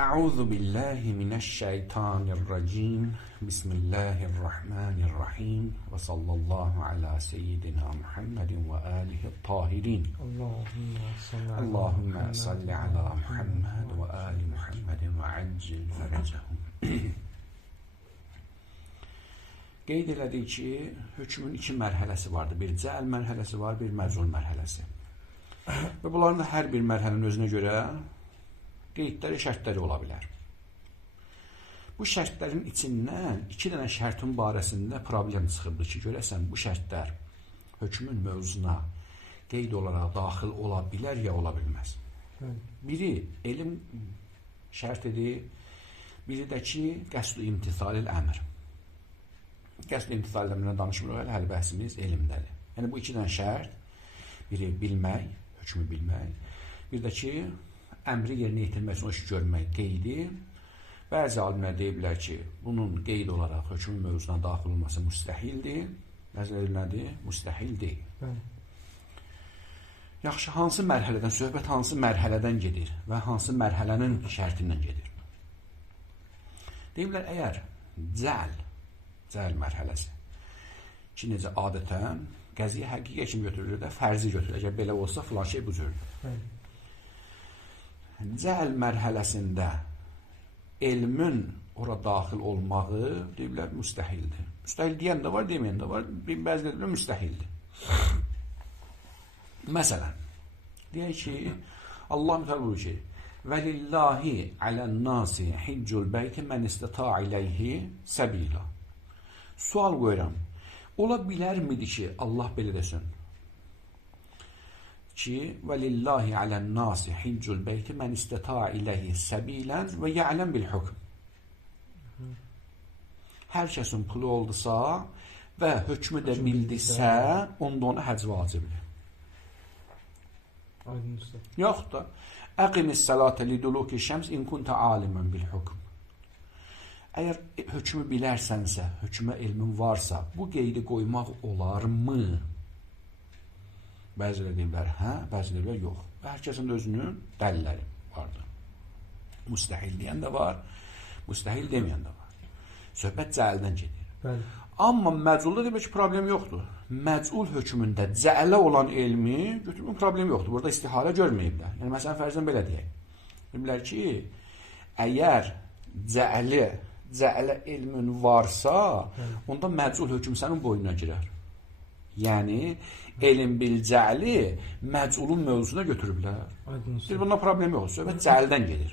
Euzu billahi mineşşeytanirracim. Bismillahirrahmanirrahim. Ve sallallahu ala seyyidina Muhammedin ve alihi tahirin. Allahümme salli ala Muhammed ve ali Muhammedin ve accil ferecehum. Qeyd elədik ki, hökmün iki mərhələsi vardır. Bir cəl mərhələsi var, bir məzul mərhələsi. Və bunların da hər bir mərhələnin özünə görə qeydləri, şərtləri ola bilər. Bu şərtlərin içindən iki dənə şərtin barəsində problem çıxırdı ki, görəsən bu şərtlər hökmün mövzusuna qeyd olaraq daxil ola bilər ya ola bilməz. Biri elm şərtidir, biri də ki, qəsd-ü imtisalil əmr. Qəsd-ü imtisalil əmrlə danışmırıq, hələ bəhsimiz elmdədir. Yəni bu iki dənə şərt, biri bilmək, hökmü bilmək, bir də ki, əmri yerinə yetirmək üçün o işi görmək qeydi. Bəzi alimlər deyiblər ki, bunun qeyd olaraq hökmün mövzusuna daxil olması müstəhildir. Bəziləri nədir? Müstəhil deyil. Yaxşı, hansı mərhələdən, söhbət hansı mərhələdən gedir və hansı mərhələnin şərtindən gedir? Deyiblər, əgər cəl mərhələsi ki, necə adətən qəziyyə həqiqə kimi götürülür də, fərzi götürülür. Əgər belə olsa, filan şey bu cürdür. Cəhl mərhələsində elmin ora daxil olmağı deyiblər müstəhildir. Müstəhil deyən də var, deməyən də var. Bəziləri deyiblər müstəhildir. Məsələn, deyək ki, Allah mütəl buyurur ki, vəlillahi alənnasi hiccul beyti mən istəta iləyhi səbila. Sual qoyuram, ola bilərmidi ki, Allah belə desin? Ki, vəlillahi alənnasi hiccul beyti mən istəta iləyhi səbilən və yələm bil hükm. Hər kəsin pulu oldusa və hökmü də bildirsə, onda ona həc vacibdir. Yox da, əqimis sələtə liduluki şəms in kunta alimən bil hükm. Əgər hökmü bilərsənsə, hökmə elmin varsa, bu qeydi qoymaq olarmı? Bəziləri deyirlər, hə, bəziləri deyirlər, yox. Hər kəsin özünün dəlilləri vardır. Müstəhil deyən də var, müstəhil deməyən də var. Söhbət cəldən gedir. Bəli. Amma məculda demək ki, problem yoxdur. Məcul hökmündə cələ olan elmi götürmün problem yoxdur. Burada istiharə görməyiblər. Yəni, məsələn, fərzən belə deyək. Deyirlər ki, əgər cələ elmin varsa, onda məcul hökm sənin boynuna girər. Yəni, elm bil cəli məculun mövzusuna götürüblər. Bundan problem yox. Söhbət cəldən gedir.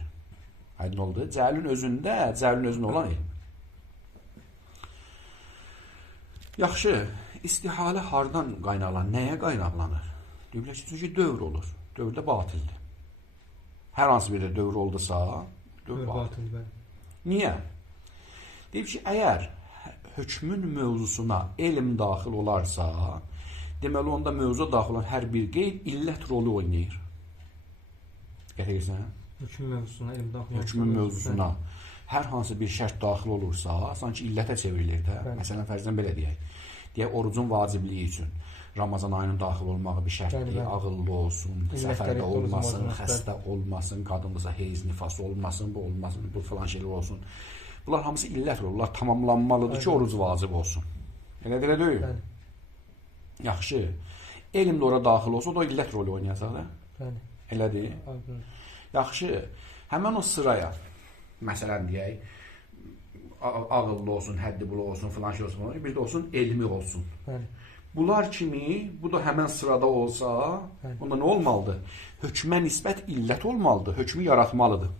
Aydın oldu. Cəlin özündə olan elm. Yaxşı, istihalə hardan qaynaqlanır? Nəyə qaynaqlanır? Deyiblər ki, çünki dövr olur. Dövrdə batildir. Hər hansı bir dövr oldusa, dövr batildir. Niyə? Deyib ki, əgər hökmün mövzusuna elm daxil olarsa, deməli onda mövzuya daxil olan hər bir qeyd illət rolu oynayır. Gətirsən? Hökmün mövzusuna hər hansı bir şərt daxil olursa, sanki illətə çevrilir də. Məsələn, fərzən belə deyək. Deyək, orucun vacibliyi üçün Ramazan ayının daxil olmağı bir şərtdir. Ağıllı olsun, səfərdə olmasın, xəstə olmasın, qadındırsa heyz, nifas olmasın, bu olmasın, bu filan şeylər olsun. Bunlar hamısı illət olur. Bunlar tamamlanmalıdır ki, oruc vacib olsun. Elə deyil. Yaxşı. Elm də ora daxil olsa, o da illət rolü oynayacaq da. Elə deyil. Yaxşı. Həmən o sıraya, məsələn deyək, ağıllı olsun, həddi bulu olsun, filan şey olsun, bir də olsun, elmi olsun. Bunlar kimi, bu da həmən sırada olsa, onda nə olmalıdır? Hökmə nisbət illət olmalıdır, hökmü yaratmalıdır.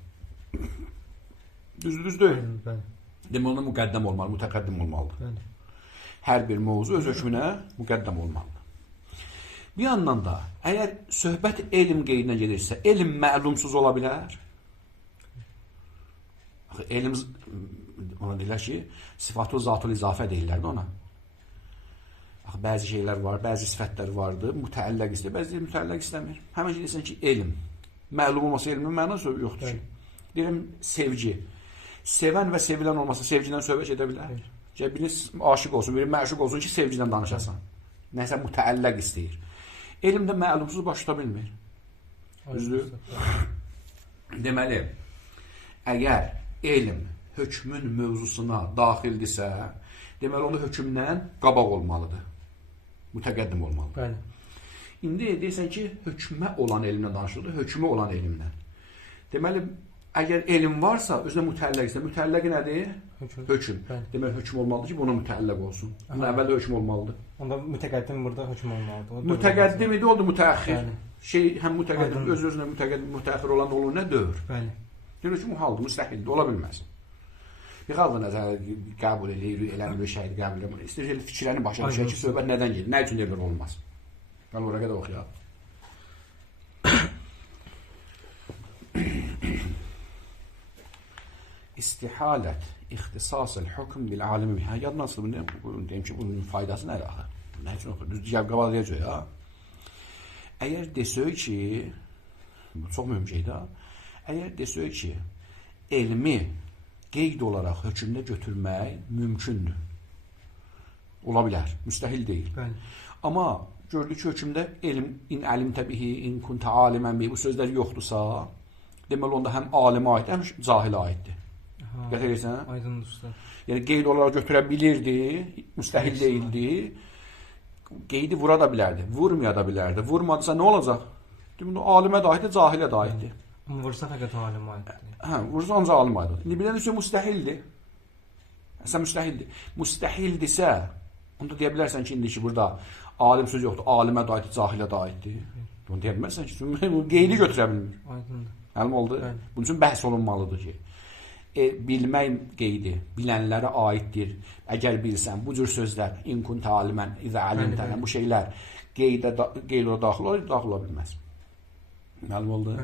Düzdür. Demək, onda müqəddəm olmalı, mütəqəddim olmalıdır. Hər bir mövzu öz hökmünə müqəddəm olmalıdır. Bir yandan da, əgər söhbət elm qeydinə gedirsə, elm məlumsuz ola bilər. Elm, ona deyirlər ki, sıfatı zatul izafə deyirlər də ona. Bəzi şeylər var, bəzi sifətlər vardır, mütəəlləq istəyir, bəzi mütəəlləq istəmir. Həmən ki, deyirsən ki, elm. Məlum olmasa elmin mənası yoxdur ki. Deyirəm, sevgi. Sevən və sevilən olmasa sevgidən söhbət edə bilər. Biriniz aşıq olsun, biri məşuq olsun ki, sevgidən danışasan. Nəsə mütəəlləq istəyir. Elm də məlumsuz baş tuta bilmir. Düzdür? Deməli, əgər elm hökmün mövzusuna daxildirsə, deməli onda hökmdən qabaq olmalıdır. Mütəqəddim olmalıdır. Bəli. İndi deyirsən ki, hökmə olan elmdən danışılır, hökmə olan elmdən. Deməli, əgər elm varsa, özünə mütəlləqsə, mütəlləq nədir? Hökm. Deməli, hökm olmalıdır ki, buna mütəlləq olsun. Bunun əvvəldə hökm olmalıdır. Onda mütəqəddim burada hökm olmalıdır. Mütəqəddim idi, oldu mütəəxir. Həm mütəqəddim, öz-özünə mütəqəddim, mütəəxir olan da olur, nə dövr? Bəli. Deyir ki, mühaldır, müstəhildir, ola bilməz. Bir qaldı nəzərə qəbul edilir, eləmir şeydir, qəbul edilir. İstəyir fikirlərini başa düşək ki, söhbət nədən gedir, nə üçün elə olmaz? Gəl oraya qədər oxuyaq. İstihalət ixtisasıl hükm bil alimi bihi. Yadın nasıl bunu deyim ki, bunun faydası nədir axı? Nə üçün oxuyur? Düz qabaq deyəcək ha. Əgər desək ki, bu çox mühüm şeydir. Əgər desək ki, elmi qeyd olaraq hökmdə götürmək mümkündür. Ola bilər, müstəhil deyil. Bəli. Amma gördük ki, hökmdə elm, in alimtə bihi, in kunta alimən bihi bu sözlər yoxdursa, deməli onda həm alimə aid, həm cahilə aiddir. Qəti edirsən? Aydındır usta. Yəni qeyd olaraq götürə bilirdi, müstəhil deyildi. Qeydi vura da bilərdi, vurmaya da bilərdi. Vurmadısa nə olacaq? Deməli alimə də aiddir, cahilə də aiddir. Amma vursa fəqət alimə aiddir. Hə, vursa ancaq alimə aiddir. İndi bilən üçün müstəhildir. Sən müstəhildir. Müstəhildirsə, onda deyə bilərsən ki, indi ki, burada alim söz yoxdur, alimə də aiddir, cahilə də aiddir. Bunu deyə bilməzsən ki, çünki qeydi götürə bilmir. Aydındır. Həlm oldu? Bunun üçün bəhs olunmalıdır ki, bilmək qeydi bilənlərə aiddir. Əgər bilsən, bu cür sözlər, in kunta alimən, izə alimtənə, bu şeylər qeyd ola daxil ola bilməz. Məlum oldu?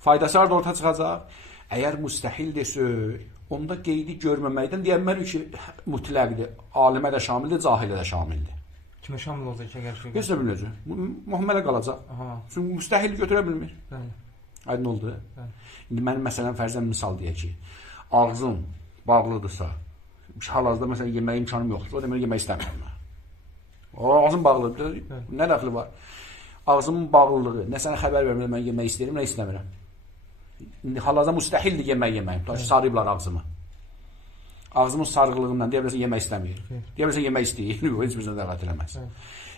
Faydası harada ortaya çıxacaq? Əgər müstəhil desək, onda qeydi görməməkdən deyəmərik ki, mütləqdir. Alimə də şamildir, cahilə də şamildir. Kimə şamil olacaq ki, əgər şey? Heç nə bilməyəcək. Mühəmmələ qalacaq. Çünki müstəhil götürə bilmir. Bəli. Aydın oldu? Bəli. İndi mənim məsələn fərzən misal deyək ki, ağzım bağlıdırsa, hal-hazırda məsələn yeməyə imkanım yoxdur, o demək yemək istəmirəm mən. Ağzım bağlıdır, nə dəxli var? Ağzımın bağlılığı, nə sənə xəbər vermir, mən yemək istəyirəm, nə istəmirəm. İndi hal-hazırda müstəhildir yeməyim, ta ki sarıyıblar ağzımı. Ağzımın sarğılığından deyə bilirsən yemək istəmir. Deyə bilirsən yemək istəyir, heç birinə dəqət eləməz.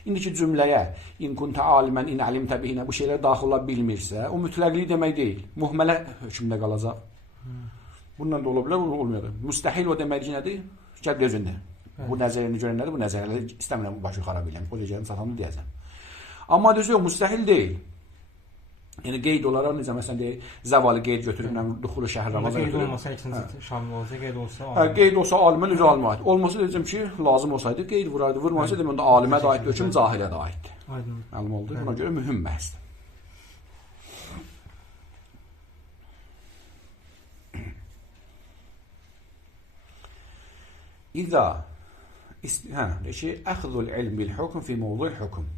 İndiki cümləyə in kunta alimən, in alimtə bihinə bu şeylər daxil ola bilmirsə, o mütləqlik demək deyil. Muhmələ hökmdə qalacaq. Bundan da ola bilər, olmayacaq. Müstəhil o demək ki, nədir? Gəl gözündə. Bu nəzərini görən nədir? Bu nəzərləri istəmirəm, bu başı xarab eləyəm. O deyəcəm, satamı deyəcəm. Amma düz yox, müstəhil deyil. Yəni qeyd olaraq necə məsələn deyək, zəvali qeyd götürüb, duxulu şəhər Ramazan götürüb. Qeyd olmasa ikinci şamil olacaq, qeyd olsa alimə. Qeyd olsa alimə, üzə alimə aid. Olmasa deyəcəm ki, lazım olsaydı qeyd vurardı, vurmasa demək onda alimə də aid, hökm cahilə də aiddir. Aydın. Məlum oldu. Buna görə mühüm bəhsdir. İza əxzul ilm bil hukm fi mevzu'l hukm.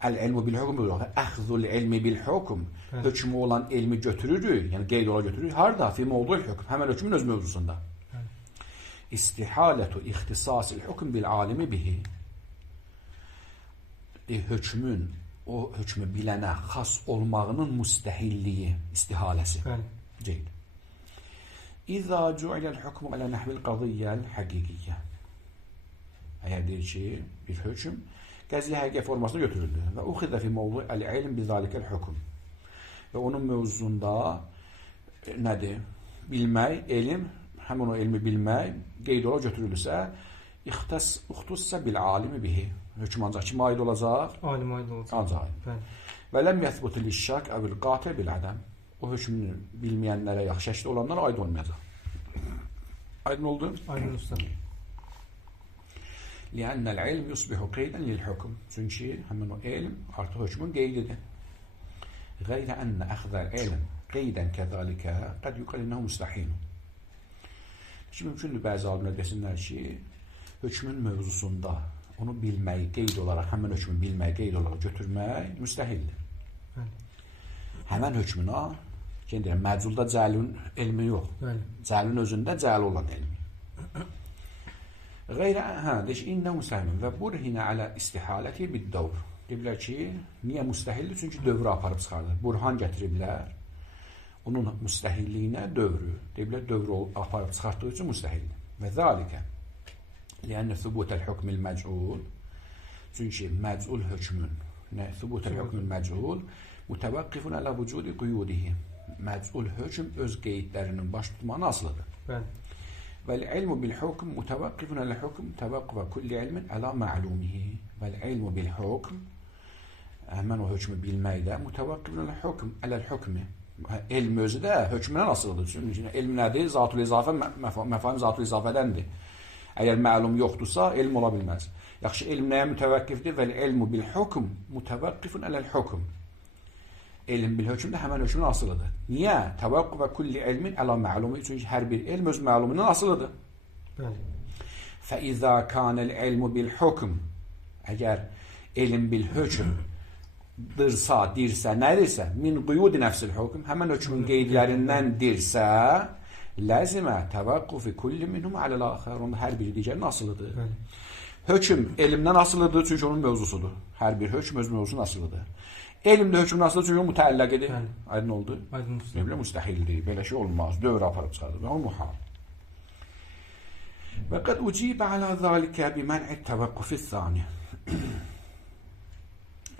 El-ilmu bil hukm buyuruyor. Əxzul ilmi bil hukm. Hökmü olan elmi götürürük, yəni qeyd ola götürürük. Harda? Fi mevzu'l hukm. Həmin hökmün öz mövzusunda. İstihaletu ixtisasil hukm bil alimi bihi. Hökmün o hökmü bilənə xas olmağının müstəhilliyi, istihaləsi. Ceyl. İza cu'iləl hukmu alə nəhvil qadiyyəl həqiqiyyə. Əgər deyir ki, bir hökm qəziyyə həqiqi formasına götürüldü və uxidə fi mevzu el-ilm bi zalikal hukm. Və onun mövzusunda nədir? Bilmək, elm, həmin o elmi bilmək qeyd olaraq götürülürsə, ixtussa bil alimi bihi. Hökm ancaq kimə aid olacaq? Alimə aid olacaq. Ancaq. Və ləm yəthbutu liş-şak əvil qati bil ədəm. O hökmünü bilməyənlərə yaxşı şəkildə olanlara aid olmayacaq. Aydın oldu? Aydın usta. لأن العلم يصبح قيدا للحكم. Çünkü hemen o ilm artık hükmün qeydidir. غير أن أخذ العلم قيدا كذلك قد يقال إنه مستحيل. Şimdi mümkündür bəzi alimlər desinlər ki, hökmün mövzusunda onu bilmək, qeyd olaraq, həmin hökmü bilmək, qeyd olaraq götürmək müstəhildir. Həmin hökmünə, deyirəm, məculda cəlun elmi yox. Cəlun özündə cəl olan elmi. Qeyrə, deyək, innə müstəhildir və burhinə alə istihaləti bid-dövr. Deyiblər ki, niyə müstəhildir? Çünki dövrü aparıb çıxardır. Burhan gətiriblər. onun müstəhilliyinə dövrü. Deyiblər, dövrü aparıb çıxartdığı üçün müstəhildir. Və zəlikə liənnə thubutəl hükmül məc'ul, çünki məc'ul hökmün, thubutəl hükmül məc'ul mütəvəqqifun ələ vücudi quyudihi. Məc'ul hökm öz qeydlərinin baş tutmanı asılıdır. Bəli. Vəl-ilmu bil-hukm mütəvəqqifun ələ-hukm təvəqqüvə kulli ilmin ələ mə'lumihi. Vəl-ilmu bil-hukm, həmən o hökmü bilməkdə mütəvəqqifun ələ-hukm, ələ-hukmi. Elm özü də hökmdən asılıdır. Çünki elm nədir? Zatul izafə, məfahim zatul izafədəndir. Əgər məlum yoxdursa, elm ola bilməz. Yaxşı, elm nəyə mütəvəqqifdir? Vəl-ilmu bil-hukm mütəvəqqifun ələ-hukm. Elm bil-hökm də həmən hökmün asılıdır. Niyə? Təvəqqüvə kulli ilmin ələ məlumi. Çünki hər bir elm öz məlumundan asılıdır. Bəli. Fəizə kanəl ilmu bil-hukm. Əgər elm bil-hökm dırsa, dirsə, nədirsə, min quyudi nəfsil hukm, həmən hökmün qeydlərindəndirsə, ləzimə təvəqqufi kulli minhum aləl-axər. Onda hər biri digərinin asılıdır. Hökm elmdən asılıdır, çünki onun mövzusudur. Hər bir hökm öz mövzusunun asılıdır. Elm də hökmün asılıdır, çünki o mütəəlləqidir. Aydın oldu? Aydın oldu. Belə müstəhildir, belə şey olmaz, dövr aparıb çıxardır. O muhal. Və qəd ucibə alə zəlikə bimən'i təvəqqufi-th-thani.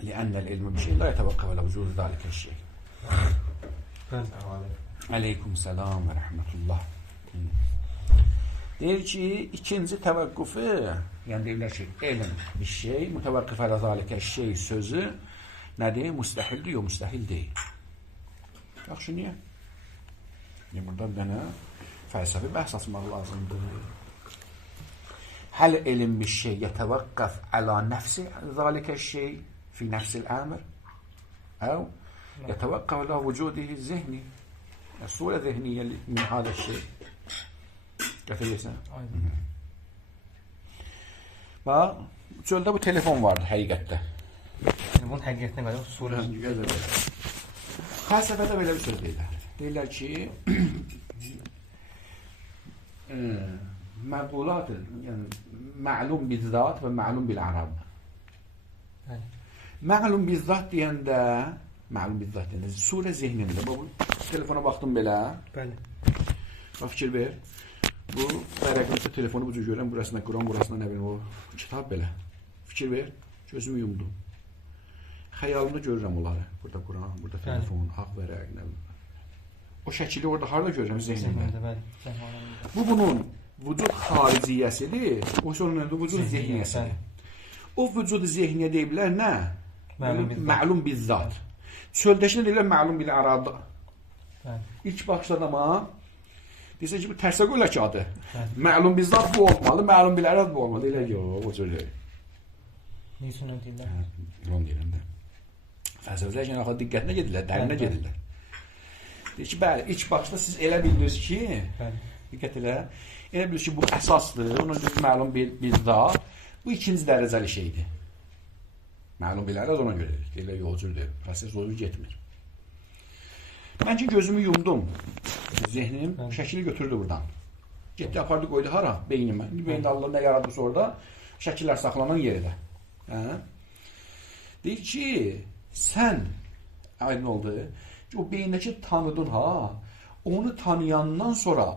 لأن العلم بشيء لا يتوقف على وجود ذلك الشيء. Aleyküm selam və rəhmətullah. Deyir ki, ikinci təvəqqüfü, yəni deyirlər ki, elm bir şey, mütəvəqqif alə zəlikə şey sözü nədir? Müstəhildir, yox, müstəhil deyil. Yaxşı, niyə? Burada bir dənə fəlsəfi bəhs açmaq lazımdır. Həl elm bir şey yətəvəqqəf alə nəfsi zəlikə şey في نفس الأمر أو يتوقع له وجوده الذهني الصورة الذهنية من هذا الشيء كثيرة. Bax, çöldə bu telefon vardı həqiqətdə. Telefon həqiqətinə qədər surə. Fəlsəfədə belə bir söz deyirlər. Deyirlər ki, məqulat, yəni məlum bizzat və məlum bil-ərab. Məlum bizzat deyəndə, surə zehnində. Bu telefona baxdım belə. Bəli. Bax, fikir ver. Bu vərəqimizdə telefonu bu cür görürəm, burasına Quran, burasına nə bilim o kitab belə. Fikir ver, gözümü yumdum. Xəyalımda görürəm onları. Burada Quran, burada telefon, ağ vərəq, nə bilim. O şəkili orada harada görürəm zehnimdə. Bu bunun vücud xariciyyəsidir, o sonra vücud zehniyyəsidir. O vücud zehniyə deyiblər nə? Məlum bizzat. Çöldəşinə deyirlər məlum bil-ərad. İlk baxışda ama deyirsə ki, bu tərsə qoyla ki adı. Məlum bizzat bu olmalı, məlum bil-ərad bu olmalı. Deyirlər, yox, o cür deyil. Niçin o deyirlər? Onu deyirəm də. Fəlsəfələr ki, axı diqqətinə gedirlər, dərinə gedirlər. Deyir ki, bəli, ilk baxışda siz elə bilirsiniz ki, diqqət elə, elə bilirsiniz ki, bu əsasdır, onun məlum bizzat, bu ikinci dərəcəli şeydir. Məlum bilərəz ona görə dedik. Deyirlər, yolcur deyil. Proses yolcur getmir. Mən ki, gözümü yumdum. Zehnim şəkili götürdü buradan. Getdi, apardı, qoydu hara? Beynimə. Beyndə Allah nə yaradırsa orada şəkillər saxlanan yeridə. Deyir ki, sən, aydın oldu, o beyindəki tanıdın ha, onu tanıyandan sonra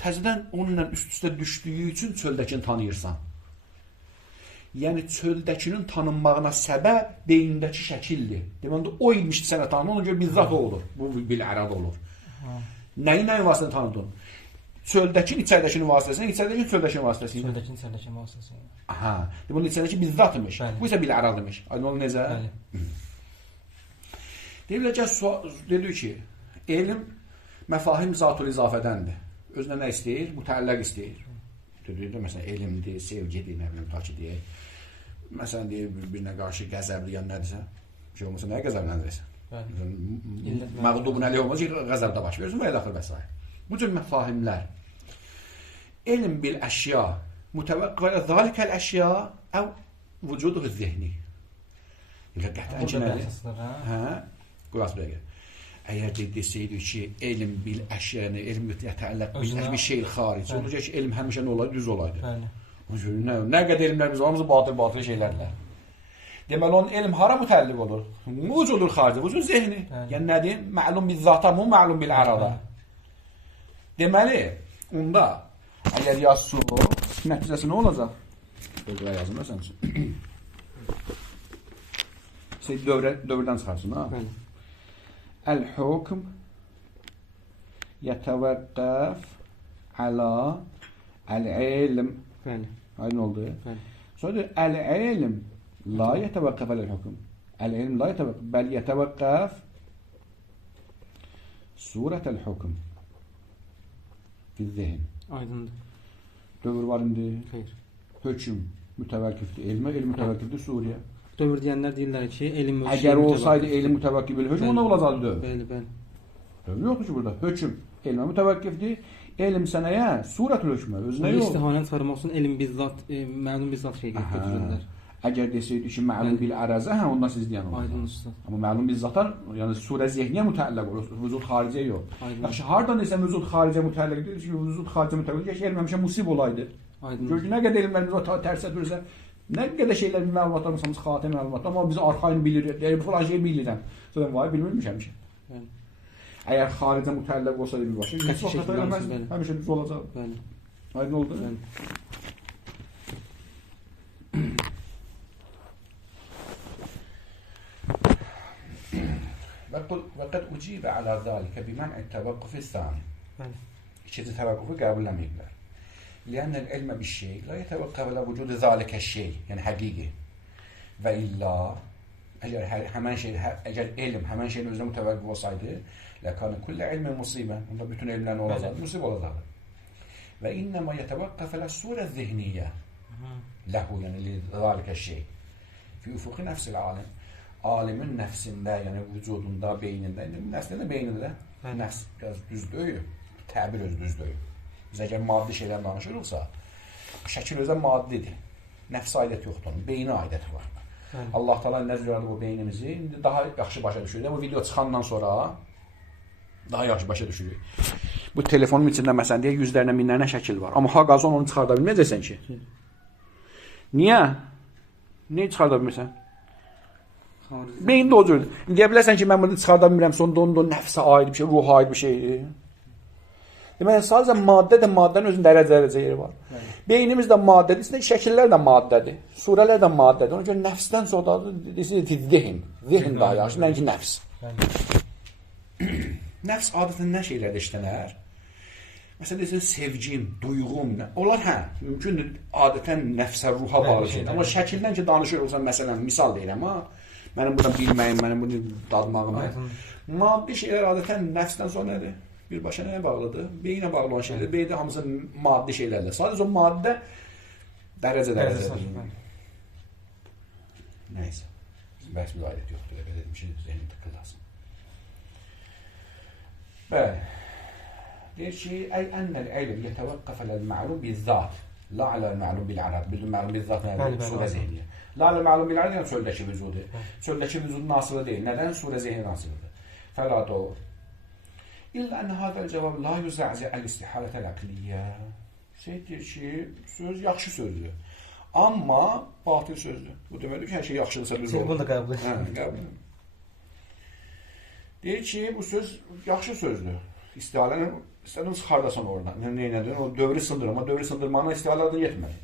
təzədən onunla üst-üstə düşdüyü üçün çöldəkini tanıyırsan. Yəni çöldəkinin tanınmağına səbəb beyindəki şəkildir. Deməli, o ilmişdir sənə tanıdın, ona görə bizzat o olur. Bu bil-ərad olur. Nəyin vasitəsilə tanıdın? Çöldəkin içəridəkinin vasitəsilə, içəridəkin çöldəkinin vasitəsilə. Çöldəkin içəridəkinin vasitəsilə. Aha, deməli, içəridəki bizzatmış. Bu isə bil-əradmış. Aydın olun necə? Deyirlər ki, elm məfahim zatul izafədəndir. Özünə nə istəyir? Mütəlləq istəyir. Deyir, məsələn, elmdir, sevgidir, nə bilim, ta ki deyək. Məsələn, deyir, bir-birinə qarşı qəzəbli, yəni nədirsə, şey olmasa, nəyə qəzəbləndirəsən? Məğdub nəli olmaz, qəzəbdə baş verirsin və eləxir və s. Bu cür məfahimlər. Elm bil əşya, mütəvəqqələ zalikəl əşya, əv vücuduhu zehni. Qətən ki, nədir? Qulaq buraya. Əgər desəydik ki, elm bil əşyanı, elm yətəlləq bir şeyl xaric, olacaq ki, elm həmişə nə olaydı? Düz olaydı. Nə qədər elmlərimiz var, hamısı batıl şeylərlə. Deməli onun elm hara mütəlliq olur? Vücudur xarici, vücud zehni. Bəli. Yəni nədir? Məlum bil zata, məlum bil arada. Deməli, onda əgər yazsın, nəticəsi nə olacaq? Buraya yazın məsələn üçün. Dövrdən çıxarsın, ha? Bəli. El-hukm yetevəqqəf alə el-ilm. Bəli. Aydın oldu. Bəli. Sonra el-ilm la yetevəqqəf aləl-hukm. El-ilm la yetevəqqəf, bəl yetevəqqəf surətəl-hukm fi-zihin. Aydındır. Dövr var indi. Xeyr. Hökm mütəvəkkifdir. Elm mütəvəkkifdir Suriyə. Dövr deyənlər deyirlər ki, elm və Əgər olsaydı elm mütəvəkkif bil hökm, ona olacaqdı dövr. Bəli, bəli. Dövr yoxdur ki burada. Hökm elmə mütəvəkkifdir. Elm sənəyə, surətül hökmə, özünə yox. İstihanəni çıxarmaq üçün elm bizzat, məlum bizzat şey götürürlər. Əgər desəydi ki, məlum bil ərəzə, hə, ondan siz deyən olur. Aydın usta. Amma məlum bil zata, yəni surə zehniyə mütəlləq olur, vücud xaricəyə yox. Aydın. Yaxşı, hardan desən vücud xaricə mütəlləqdir ki, vücud xaricə mütəlləq, ki, elm həmişə musib olaydı. Aydın. Gör ki, nə qədər elmlərimiz var, tərsə dürsə, nə qədər şeylər, məlumatlar, məsələn, xatə məlumat, amma biz arxain bilirik, yəni falan şey bilirəm. Sonra vay, bilmirmiş həmişə. Bəli. Əgər xaricə mütəlləq olsaydı bir başa, heç vaxt xəta eləməz, həmişə düz olacaq. Bəli. Aydın oldu? Bəli. وقد أجيب على ذلك بمنع التوقف الثاني. Bəli. İkinci təvəqqufu qəbul etməyiblər. لأن العلم بالشيء لا يتوقف على وجود ذلك الشيء، yəni həqiqi. Və illa əgər elm həmən şeyin özünə mütəvəqqif olsaydı, لكان كل علم مصيبة. Onda bütün elmlər olacaqdı, musib olacaqdı. Və innəmə yetəvəqqəf alə surə zihniyyə. Ləhu, yəni لذلك الشيء. في ufuqi nəfsil alim. Alimin nəfsində, yəni vücudunda, beynində, nəfsində, beynində, nəfs biraz düz döyür, təbir özü düz döyür. Biz əgər maddi şeylər danışırıqsa, şəkil özə maddidir. Nəfs aidiyyəti yoxdur, beyni aidiyyəti var. Allah Teala nəzr yaradı bu beynimizi, indi daha yaxşı başa düşürük. Bu video çıxandan sonra daha yaxşı başa düşürük. Bu telefonun içində məsələn deyə yüzlərlə, minlərlə şəkil var. Amma haqazon onu çıxarda bilməyəcəksən ki. Niyə? Niyə çıxarda bilmirsən? Beyində o cürdür. Deyə bilərsən ki, mən bunu çıxarda bilmirəm, sonunda onun nəfsə aid bir şey, ruha aid bir şeydir. Deməli, sadəcə maddə də maddənin özünün dərəcə yeri var. Beynimiz də maddədir, içində şəkillər də maddədir, surələr də maddədir. Ona görə nəfsdən sonra da zihin. Zihin daha yaxşı, nəinki nəfs. Nəfs adətən nə şeylərdə işlənər? Məsələn, desən, sevgim, duyğum, onlar hə, mümkündür adətən nəfsə, ruha bağlı şeydir. Amma şəkildən ki, danışırıqsa, məsələn, misal deyirəm, ha, mənim buradan bilməyim, mənim bunu dadmağım. Maddi şeylər adətən nəfsdən sonra nədir? Birbaşa nəyə bağlıdır? Beyinə bağlı olan şeylər. Beyində hamısı maddi şeylərlə. Sadəcə o maddə dərəcədir. Nəysə. Bəhs müdahiyyət yoxdur. Belə demişim, zəhni tıqqılasın. Bəli. Deyir ki, əy ənəl ilm yətəvəqqəf aləl-məlum bizzat, la aləl-məlum bil-ərad. Bildin məlum bizzat nədir? Surə zehniyə. La aləl-məlum bil-ərad yəni çöldəki vücudu. Çöldəki vücudu nasılı deyil. Nədən? Surə zehni nasılıdır. Fəla doğru. İlla ənə hadəl cavab la yüzəzi əl-istihalətəl əqliyyə. Şey deyir ki, söz yaxşı sözdür. Amma batil sözdür. Bu deməli ki, hər şey yaxşıdırsa düz olur. Bunu da qəbul edir. Qəbul edir. Deyir ki, bu söz yaxşı sözdür. İstihaləni istədin çıxardasan oradan. Neynədir? O dövrü sındır. Amma dövrü sındırmağına istihalədən yetmədi.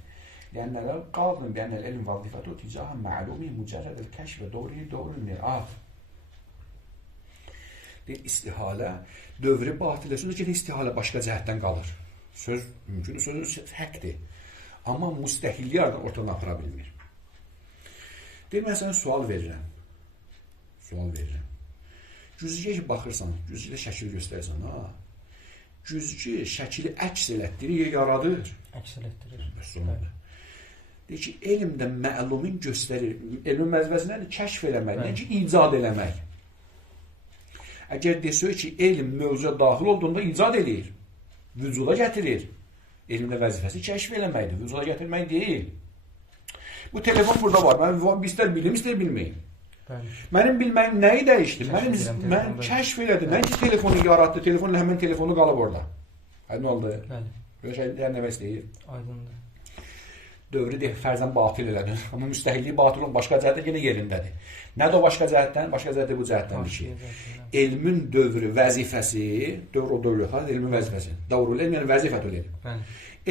Lənələ qadın bənəl elm vəzifətu ticahə məlumi mücərrədəl kəşf və doğru mirad. Deyir, istihalə dövrü batil etsin ki, istihalə başqa cəhətdən qalır. Söz mümkündür, söz həqdir. Amma müstəhillər ortadan apara bilmir. Deyir, mən sənə sual verirəm. Güzgüyə ki, baxırsan, güzgüdə şəkil göstərirsən, ha? Güzgü şəkili əks elətdirir, yaradır. Əks elətdirir. Deyir ki, elmdə məlumin göstərir. Elmin vəzifəsi nədir? Kəşf eləmək, nə ki, icad eləmək. Əgər desək ki, elm mövzuya daxil olduğunda icad edir, vücuda gətirir. Elmdə vəzifəsi kəşf eləməkdir, vücuda gətirmək deyil. Bu telefon burada var, mən istər bilim, istər bilməyim. Mənim bilməyim nəyi dəyişdi? Mən kəşf elədim, mən ki, telefonu yaratdı, telefonla həmən telefonu qalıb orada. Nə oldu? Belə şeylər nə istəyir? Aydındır. dövrü fərzən batil elədin. Amma müstəhilliyi batil olan başqa cəhətdə yenə yerindədir. Nədir o başqa cəhətdən? Başqa cəhətdə bu cəhətdəndir ki, elmin dövrü vəzifəsi, dövr o dövr yox, elmin vəzifəsi. Davrul elm yəni vəzifətül elm.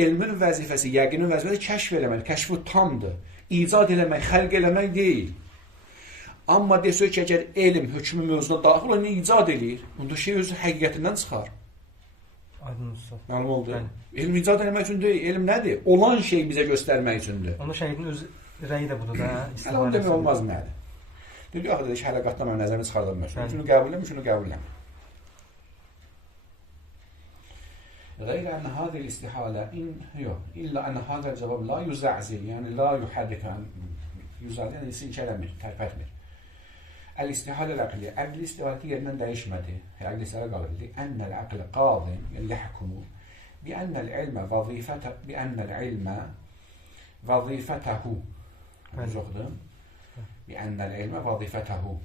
Elmin vəzifəsi, yəqinin vəzifəsi kəşf eləmək, kəşfi tamdır. İcad eləmək, xəlq eləmək deyil. Amma desək ki, əgər elm hökmü mövzuna daxil onu icad eləyir, onda şey özü həqiqətindən çıxar. Məlum oldu. Elm icad eləmək üçün deyil, elm nədir? Olan şey bizə göstərmək üçündür. Onda şəhidin öz rəyi də budur da. Hələ onu demək olmaz mənim. Dedi, axı dedi ki, hələqatda mənim nəzərimi çıxardılmır. Şunu qəbul eləmir, şunu qəbul eləmir. غير أن هذه الاستحالة إلا أن هذا الجواب لا يزعزل يعني لا يحرك يزعزل yani silkelemir, terpetmir. الاستحالة العقلية عقل استحالة yerinden değişmedi. عقل استحالة قال لي أن العقل قاض يحكم بأن العلم وظيفته بأن العلم وظيفته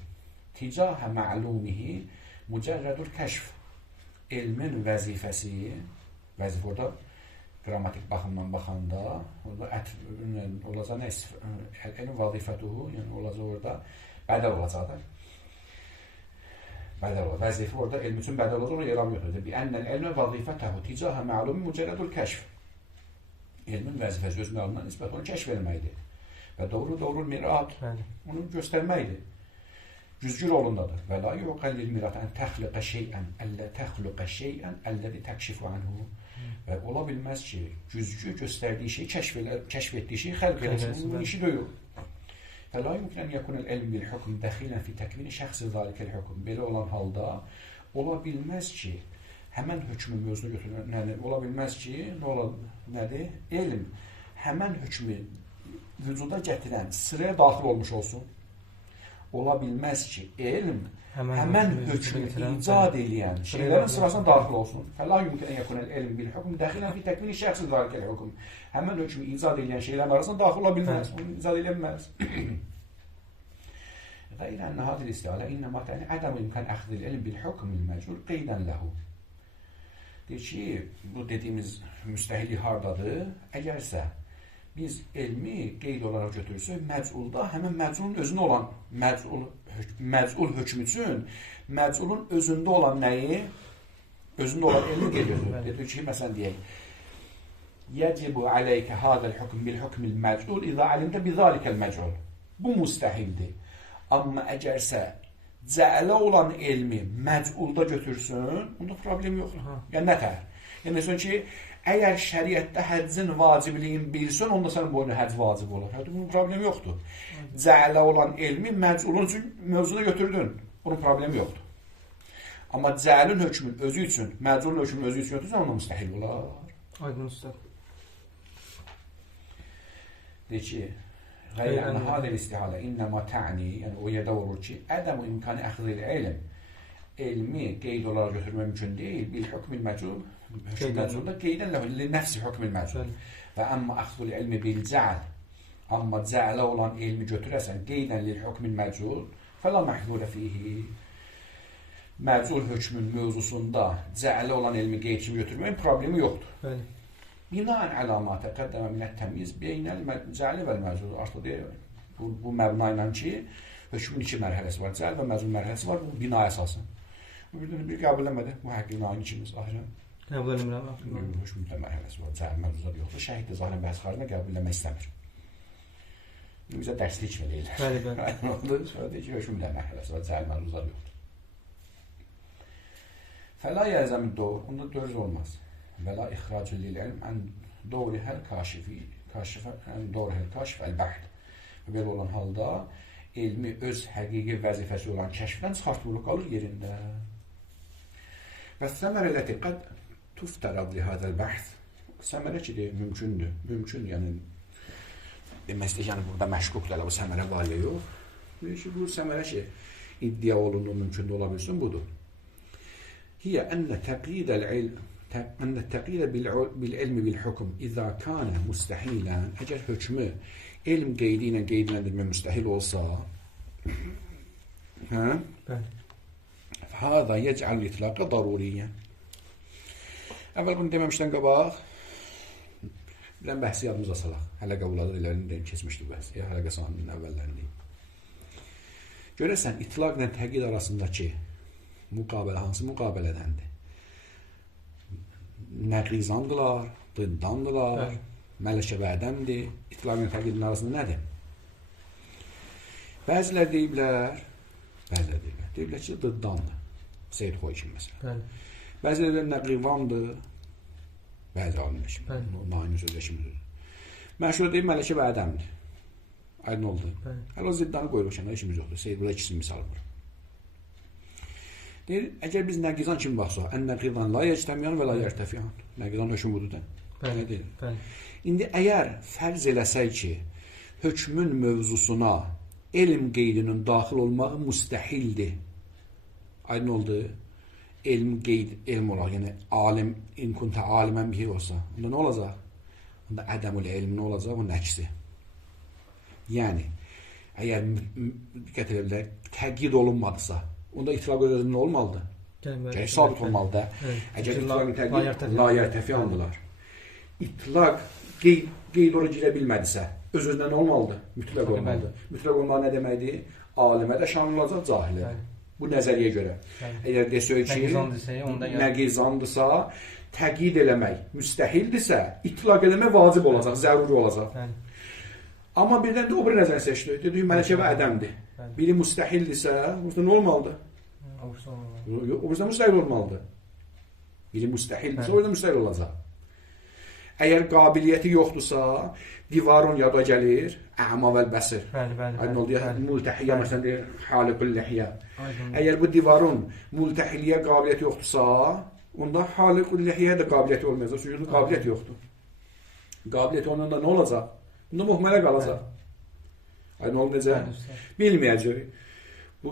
تجاه معلومه مجرد الكشف ilmin vəzifəsi orada qrammatik baxımdan baxanda orada olacaq nə elmin vəzifətuhu yəni olacaq orada bədəl olacaq da. Bədəl olacaq. Vəzifə orada elm üçün bədəl olacaq, onu elam yoxdur. Bi ennel ilmə vəzifətuhu ticahə ma'lum mücərrədul kəşf. Elmin vəzifəsi öz məlumuna nisbət onu kəşf etməkdir. Və doğru mirat onu göstərməkdir. Cüzgür olundadır. Və la yuqallil mirat an təxliqə şeyən əlləzi təkşifu anhu. Və ola bilməz ki, cüzgür göstərdiyi şeyi kəşf etdiyi şeyi xəlq eləsin. Bunun işi deyil. Və la yumkin an yakuna el-ilm bil-hukm daxilan fi təkvini şəxsi zalikəl hukm. Belə olan halda ola bilməz ki, həmən hökmü mövzunu götürən, ola bilməz ki, nədir? Elm həmən hökmü vücuda gətirən sıraya daxil olmuş olsun. Ola bilməz ki, elm həmən hökmü icad eləyən şeylərin sırasına daxil olsun. Fəla yumkin an yakuna el-ilm bil-hukm daxilan fi təkvini şəxsi zalikəl hukm. Həmən hökmü icad eləyən şeylərin arasına daxil ola bilməz. Onu icad eləyə bilməz. غير أن هذه الاستعالة إنما تعني عدم إمكان أخذ العلم بالحكم المجهول قيدا له. Deyir ki, bu dediyimiz müstəhillik hardadır? Əgərsə biz elmi qeyd olaraq götürürsək, məc'ulda həmin məc'ulun özündə olan məc'ul hökm üçün məc'ulun özündə olan nəyi? Özündə olan elmi qeyd edilir. Deyir ki, məsələn deyək, يجب عليك هذا الحكم بالحكم المجعول إذا علمت بذلك المجعول. Bu müstəhildir. Amma əgərsə cəələ olan elmi məc'ulda götürsün, onda problem yoxdur. Yəni nətər? Yəni məsələn ki, əgər şəriətdə həccin vacibliyini bilsən, onda sənin boyuna həcc vacib olur. Bunun problemi yoxdur. Cəələ olan elmi məc'ulun üçün mövzuda götürdün. Bunun problemi yoxdur. Amma cəəlin hökmün özü üçün, məc'ulun hökmün özü üçün götürsən, onda müstəhil olar. Aydın usta. Deyir ki, غير أن هذه الاستحالة إنما تعني yani o yerdə olur ki, ədəm imkanı əxzil elm elmi qeyd olaraq götürmək mümkün deyil. Bil hükmül məcul hökm məculda qeydən li nəfsi hükmül məcul. Və amma əxzul ilmi bil cəal amma cəalə olan elmi götürəsən qeydən lil hükmül məcul fəla məhzulə fihi. Məcul hökmün mövzusunda cəalə olan elmi qeyd kimi götürməyin problemi yoxdur. Bəli. Binaen ala ma təqəddəmə minət təmyiz beynəl cəali vəl məzul. Artıq deyir, bu məbna ilə ki, hökmün iki mərhələsi var. Cəal və məzul mərhələsi var, bu bina əsası. Bu bir qəbul eləmədi, bu həqiqi binaın ikimiz ahirən. Qəbul eləmirəm. Hökmün də mərhələsi var, cəal məzulda yoxdur. Şəhid də zahirən bəhs xaricində qəbul eləmək istəmir. Bizə dərslik mi deyil? Bəli, bəli. Sonra deyir ki, hökmün də mərhələsi var, cəal məzulda yoxdur. Fəla yəzəmin doğru, onda dörz olmaz. Və la ixracı lil-ilm ən doğrihəl kaşif əl-bəhd. Belə olan halda elmi öz həqiqi vəzifəsi olan kəşfdən çıxartılıb qalır yerində. Və səmərə ləti qəd tuftərəd li hədəl-bəhd. Səmərə ki, deyir, mümkündür. Mümkün, yəni demək yəni burada məşquqdur, bu səmərə valiyə yox. Bu səmərə ki, iddia olunduğu mümkündür ola bilsin, budur. Hiyə ənə təqlidəl ilm أن التقييد بالعلم بالحكم إذا كان مستحيلا أجل حكمه علم قيدنا مستحيل olsa فهذا يجعل الإطلاق ضروريا. Əvvəl bunu deməmişdən qabaq Birdən bəhsi yadımıza salaq. Hələ qəbullarında keçmişdik bəhs. Hələqə sahanının əvvəllərində. Görəsən, itlaqla təqid arasındakı müqabilə hansı müqabilədəndir? Nəqizandılar, dıddandılar, mələkə vədəndir. İtlaqla təqidin arasında nədir? Bəzilər deyiblər ki, dıddandır. Seyyid Xoy kimi məsələn. Bəzilər deyiblər nəqivandır. Bəzi alimlər kimi. Naini sözlə kimi. Məşhur deyib mələkə və ədəmdir. Aydın oldu. Hələ o ziddanı qoyuruq kənara, işimiz yoxdur. Seyyid burada ikisini misal var. Deyir, əgər biz nəqizan kimi baxsaq, ən nəqizan la yectəmiyan və la yertəfiyan. Nəqizan hökm budur da. Belə deyil. İndi əgər fərz eləsək ki, hökmün mövzusuna elm qeydinin daxil olmağı müstəhildir. Aydın oldu. Elm qeyd, elm olaraq, yəni alim, inkuntə alimən bihi olsa, onda nə olacaq? Onda ədəmül elm nə olacaq? O nəqsi. Yəni, əgər diqqət edə bilər, təqid olunmadısa, onda itlaq özü nə olmalıdır? Gəlir sabit olmalıdır. Əgər itlaq təqid, la yertəfiyandılar. İtlaq qeyd oraya girə bilmədisə, öz-özünə nə olmalıdır? Mütləq olmalıdır. Mütləq olmalı nə deməkdir? Alimə də şamil olacaq, cahilə. Bu nəzəriyə görə. Əgər desək ki, nəqizandırsa, təqid eləmək müstəhildirsə, itlaq eləmək vacib olacaq, zəruri olacaq. Amma birdən də o bir nəzər seçdi. Dedik, mələkə və ədəmdir. Biri müstəhildirsə, burada nə olmalıdır? O birdən müstəhil olmalıdır. Biri müstəhildirsə, o birdən müstəhil olacaq. Əgər qabiliyyəti yoxdursa, divarun yada gəlir, əma vəl bəsir. Aydın oldu ya, multəhiyyə, məsələn deyir, xaliqül ləhiyyə. Əgər bu divarun multəhilliyə qabiliyyəti yoxdursa, onda xaliqül ləhiyyə də qabiliyyəti olmayacaq. Çünki qabiliyyət yoxdur. Qabiliyyəti olanda nə olacaq? Bunda mühmələ qalacaq. Aydın oldu necə? Bilməyəcək. Bu,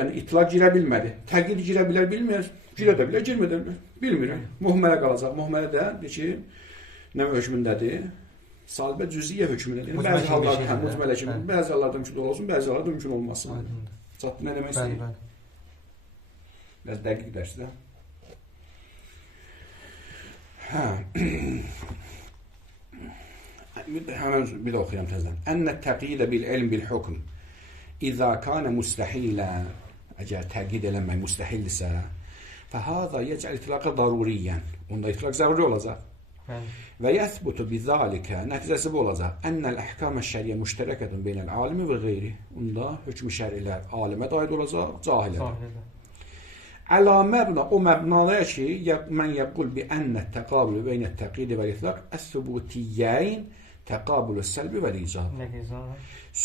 yəni itlaq girə bilmədi. Təqid girə bilər, bilməyəcək. Girə də bilər, girmə də bilər. Bilmirəm. Mühmələ qalacaq. Mühmələ də ki, nə hökmündədir? Salbə cüziyyə hökmündədir. Bəzi hallarda mücmələ kimi, bəzi hallarda mümkün olsun, bəzi hallarda mümkün olmasın. Çatdı nə demək istəyir? Biraz dəqiq dərsdə. Həmən bir də oxuyam təzdən. Ənə təqidə bil ilm bil hukm İzə kanə müstəhilə, əgər təqid eləmək müstəhildirsə, fəhəzə yəcəl itlaqə daruriyyən, onda itlaq zəruri olacaq. Və yəthbutu bizəlikə, nəticəsi bu olacaq. Ənəl əhkam-ı şəriyə müştərəkətun beynəl alimi və qeyri. Onda hökm-ü şərilər alimə də aid olacaq, cahilə. Əla məbna, o məbnada ki, mən yəqul bi ənə təqabülü beynət təqidi və itlaq əs-sübutiyyəyn təqabülü səlbi və icab.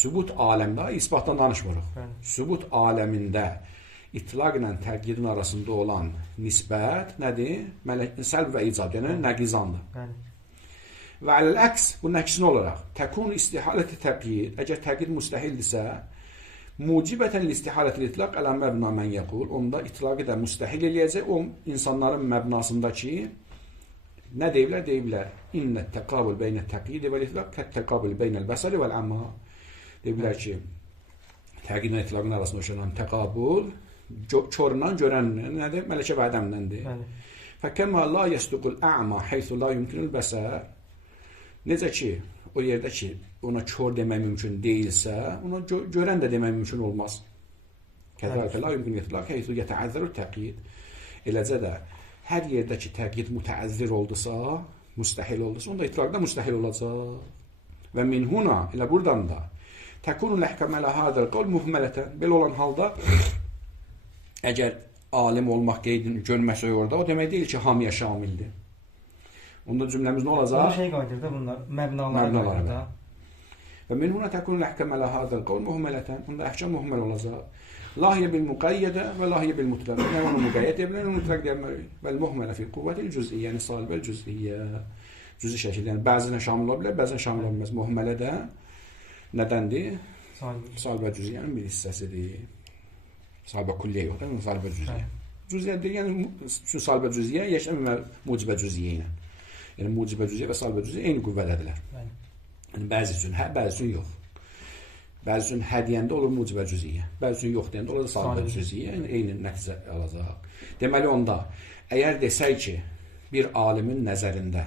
Sübut aləmdə, isbatdan danışmırıq. Sübut aləmində itlaqla təqidin arasında olan nisbət nədir? Səlb və icab, yəni nəqizandır. Və əl-əks, bu nəksin olaraq, təkun istihaləti təqid, əgər təqid müstəhildirsə, mucibətən istihaləti itlaq ələ məbna mən yəqul, onda itlaqı da müstəhil eləyəcək o insanların məbnasındakı nə deyiblər? Deyiblər, innə təqabül beynə təqidi və itlaq kət təqabül beynəl bəsəri vəl-əmma. Deyiblər ki, təqidlə itlaqın arasında olan təqabül körlə görənlə nədir? Mələkə və ədəmləndir. Fəkəmə la yəstuqul ə'ma heythu la yumkinul bəsər. Necə ki, o yerdə ki, ona kör demək mümkün deyilsə, ona görən də demək mümkün olmaz. Kəzəlikə la yumkin itlaq heythu yətəəzzəru təqid. Eləcə də, hər yerdə ki, təqid mütəəzzir oldusa, müstəhil oldusa, onda itlaq da müstəhil olacaq. Və min huna, elə buradan da, təkunu ləhkəmə lə hədəl qol mühmələtən. Belə olan halda, əgər alim olmaq qeydini görməsək orada, o demək deyil ki, hamıya şamildir. Onda cümləmiz nə olacaq? Bu şey qaydır da bunlar, məbnalara qaydır da. Və min huna təkunu ləhkəmə lə hədəl qol mühmələtən. Onda əhkam mühməl olacaq. Lahiyə bil müqayyedə və lahiyə bil mutlaq. Yəni onu müqayyət edə bilən, onu mutlaq deyə bilmərik. Vəl mühmələ fi quvvətil cüz'iyyə, yəni salbəl cüz'iyyə. Cüz'i şəkildə, yəni bəzən şamil ola bilər, bəzən şamil ola bilməz. Mühmələ də nədəndir? Salbə cüz'iyyənin bir hissəsidir. Salbə kulliyə yox, salbə cüz'iyyə. Cüz'iyyə yəni salbə cüz'iyyə yəşəmə mucibə cüz'iyyə ilə. Yəni mucibə cüz'iyyə və salbə cüz'iyyə eyni qüvvədədirlər. Yəni bəzi üçün hə, bəzi üçün yox. Bəzi üçün hə deyəndə olur mucibə cüz'iyyə. Bəzi üçün yox deyəndə olur salbə cüz'iyyə. Yəni eyni nəticə alacaq. Deməli onda əgər desək ki, bir alimin nəzərində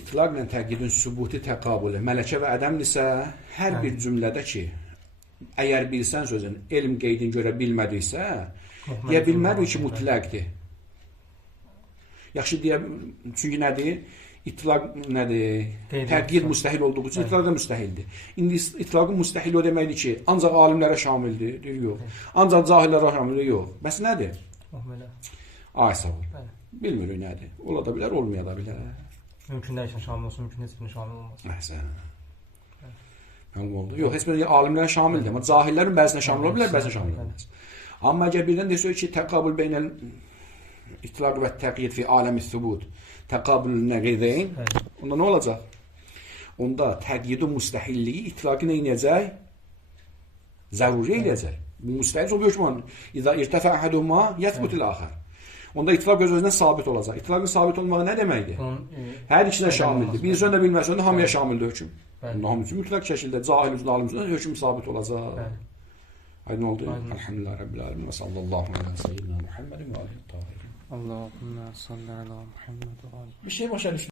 itlaqla təqyidin sübuti təqabülü mələkə və ədəmdirsə, hər bir cümlədə ki, əgər bilsən sözün elm qeydini görə bilmədiksə, deyə bilmədik ki, mütləqdir. Yaxşı deyə, çünki nədir? İtlaq nədir? Təqyid müstəhil olduğu üçün itlaq da müstəhildir. İndi itlaqın müstəhil o deməkdir ki, ancaq alimlərə şamildir, deyir, yox. Ancaq cahillərə şamildir, yox. Bəs nədir? Ay sağ ol. Bilmirik nədir. Ola da bilər, olmaya da bilər. Mümkün də işin şamil olsun, mümkün heç birinin şamil olmaz. Əhsən. Məlum oldu. Yox, heç bir alimlərə şamildir. Amma cahillərin bəzisinə şamil ola bilər, bəzisinə şamil olmaz. Amma əgər birdən desək ki, təqabül beynəl itlaq və təqyid fi aləmi sübut təqabülün nəqideyn, onda nə olacaq? Onda təqyidin müstəhilliyi itlaqı nə edəcək? Zəruri edəcək. Bu müstəhil o hökmən. İza irtəfə əhəduma yəthbutil axar. Onda itlaq öz-özünə sabit olacaq. İtlaqın sabit olmağı nə deməkdir? Hər ikisinə şamildir. Bir sözlə bilməsə onda hamıya şamildir hökm. Onda hamı üçün mütləq şəkildə cahil üzrə alim üzrə hökm sabit olacaq. Aydın oldu. Elhamdülillah Rabbil alamin və sallallahu əleyhi və səyyidina Muhammedin və alihi tahirin. Allahümme salli ala Muhammed ve ali. Bir şey başa düşdüm.